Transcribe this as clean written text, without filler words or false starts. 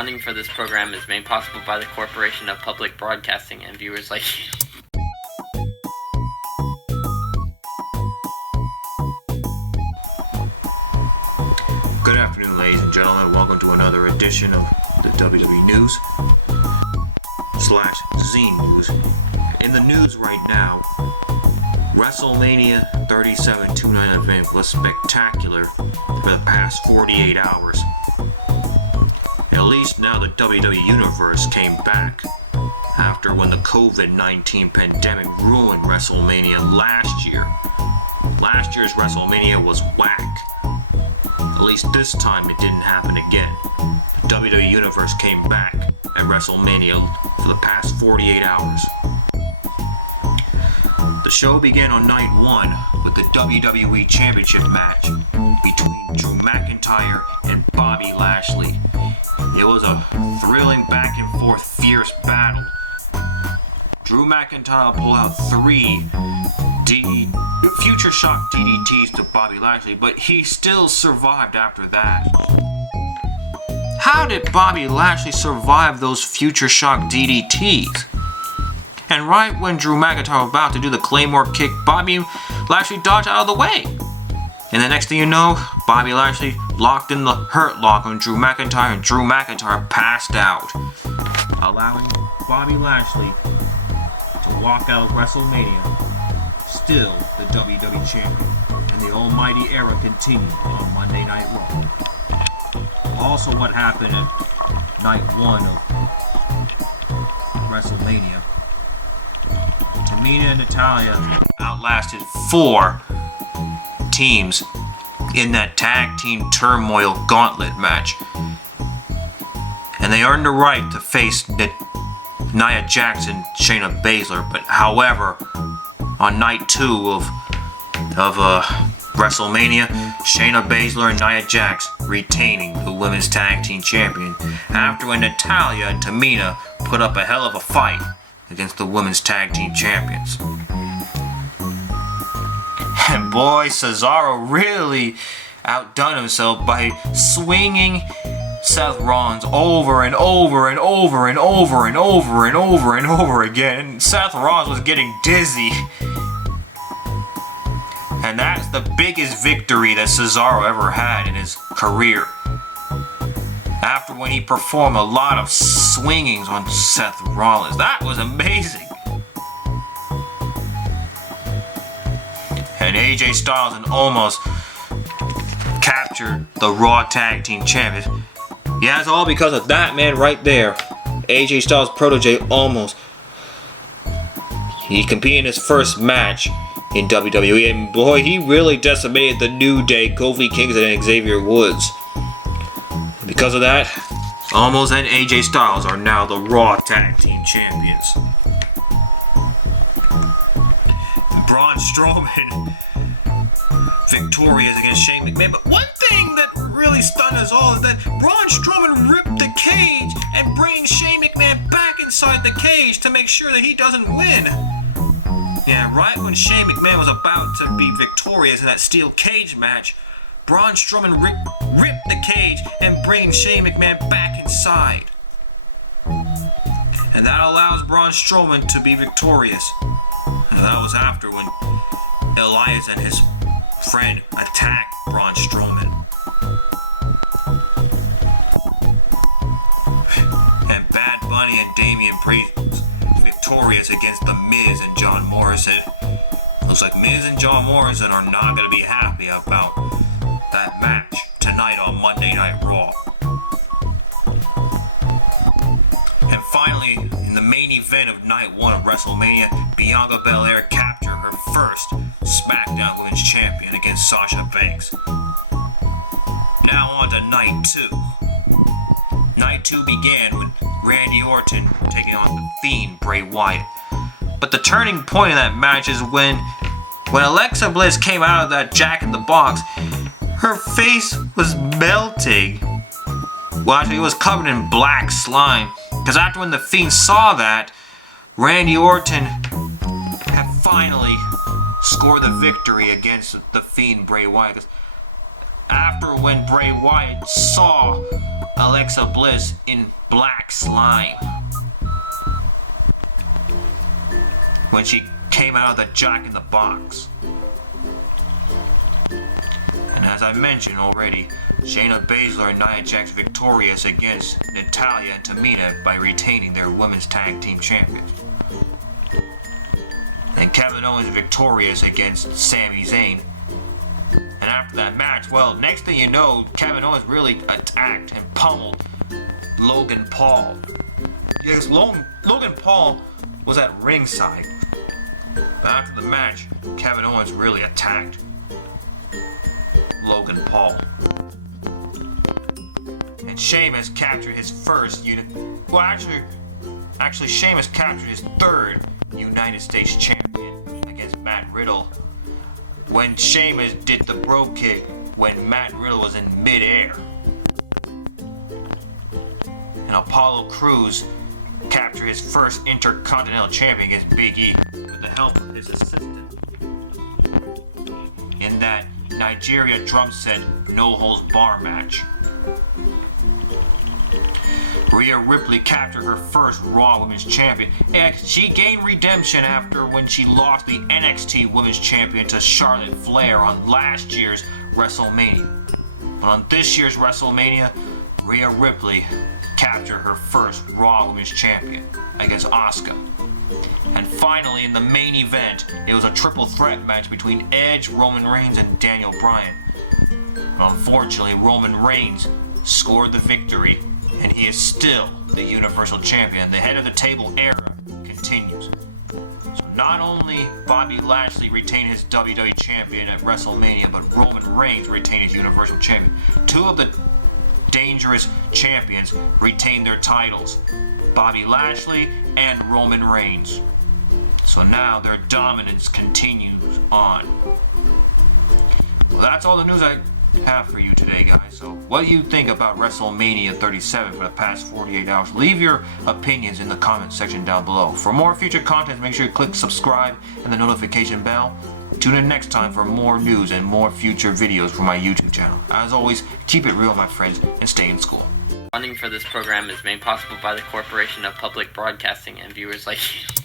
Funding for this program is made possible by the Corporation of Public Broadcasting and viewers like you. Good afternoon, ladies and gentlemen. Welcome to another edition of the WWE News / Zine News. In the news right now, WrestleMania 37 2-night event was spectacular for the past 48 hours. At least now the WWE Universe came back after when the COVID-19 pandemic ruined WrestleMania last year. Last year's WrestleMania was whack. At least this time it didn't happen again. The WWE Universe came back at WrestleMania for the past 48 hours. The show began on night one with the WWE Championship match between Drew McIntyre and Bobby Lashley. It was a thrilling back and forth fierce battle. Drew McIntyre pulled out 3 Future Shock DDTs to Bobby Lashley, but he still survived after that. How did Bobby Lashley survive those Future Shock DDTs? And right when Drew McIntyre was about to do the Claymore kick, Bobby Lashley dodged out of the way. And the next thing you know, Bobby Lashley locked in the Hurt Lock on Drew McIntyre, and Drew McIntyre passed out, allowing Bobby Lashley to walk out of WrestleMania, still the WWE Champion. And the almighty era continued on Monday Night Raw. Also, what happened at night 1 of WrestleMania, Tamina and Natalya outlasted 4 teams in that tag team turmoil gauntlet match, and they earned the right to face Nia Jax and Shayna Baszler. But however, on night 2 of WrestleMania, Shayna Baszler and Nia Jax retaining the women's tag team champion after when Natalya and Tamina put up a hell of a fight against the women's tag team champions. And boy, Cesar really outdone himself by swinging Seth Rollins over and over and over and over and over and over and over again. And Seth Rollins was getting dizzy. And that's the biggest victory that Cesaro ever had in his career. After when he performed a lot of swingings on Seth Rollins. That was amazing. And AJ Styles and Omos captured the Raw Tag Team Champions. Yeah, it's all because of that man right there. AJ Styles' protege Omos. He competed in his first match in WWE, and boy, he really decimated the New Day, Kofi Kingston and Xavier Woods. And because of that, Omos and AJ Styles are now the Raw Tag Team Champions. Braun Strowman victorious against Shane McMahon. But one thing that really stunned us all is that Braun Strowman ripped the cage and bringing Shane McMahon back inside the cage to make sure that he doesn't win. Yeah, right when Shane McMahon was about to be victorious in that steel cage match, Braun Strowman ripped the cage and bringing Shane McMahon back inside. And that allows Braun Strowman to be victorious. And that was after when Elias and his friend attacked Braun Strowman. And Bad Bunny and Damien Priest victorious against the Miz and John Morrison. Looks like Miz and John Morrison are not going to be happy about that match tonight on Monday Night Raw. And finally, in the main event of night 1 of WrestleMania, Bianca Belair captured her first Smackdown Women's Champion against Sasha Banks. Now on to night 2. Night 2 began with Randy Orton taking on the Fiend Bray Wyatt. But the turning point of that match is when Alexa Bliss came out of that Jack in the Box, her face was melting. Well, actually, it was covered in black slime. Because after when the Fiend saw that, Randy Orton had finally scored the victory against the Fiend Bray Wyatt. After when Bray Wyatt saw Alexa Bliss in black slime when she came out of the Jack in the Box. And as I mentioned already, Shayna Baszler and Nia Jax victorious against Natalya and Tamina by retaining their women's tag team champions. And Kevin Owens victorious against Sami Zayn. And after that match, well, next thing you know, Kevin Owens really attacked and pummeled Logan Paul. Yes, Logan Paul was at ringside. But after the match, Kevin Owens really attacked Logan Paul. And Sheamus captured his first actually Sheamus captured his third United States champion against Matt Riddle when Sheamus did the bro kick when Matt Riddle was in midair. And Apollo Crews captured his first intercontinental champion against Big E with the help of his assistant in that Nigeria drum set no holds bar match. Rhea Ripley captured her first Raw Women's Champion, and she gained redemption after when she lost the NXT Women's Champion to Charlotte Flair on last year's WrestleMania. But on this year's WrestleMania, Rhea Ripley captured her first Raw Women's Champion against Asuka. And finally, in the main event, it was a triple threat match between Edge, Roman Reigns, and Daniel Bryan. But unfortunately, Roman Reigns scored the victory, and he is still the Universal Champion. The head of the table era continues. So not only Bobby Lashley retained his WWE Champion at WrestleMania, but Roman Reigns retained his Universal Champion. Two of the dangerous champions retained their titles, Bobby Lashley and Roman Reigns. So now their dominance continues on. Well, that's all the news I have for you today, guys. So what do you think about WrestleMania 37 for the past 48 hours? Leave your opinions in the comment section down below. For more future content, make sure you click subscribe and the notification bell. Tune in next time for more news and more future videos from my YouTube channel. As always, keep it real, my friends, and stay in school. Funding for this program is made possible by the Corporation of Public Broadcasting and viewers like you.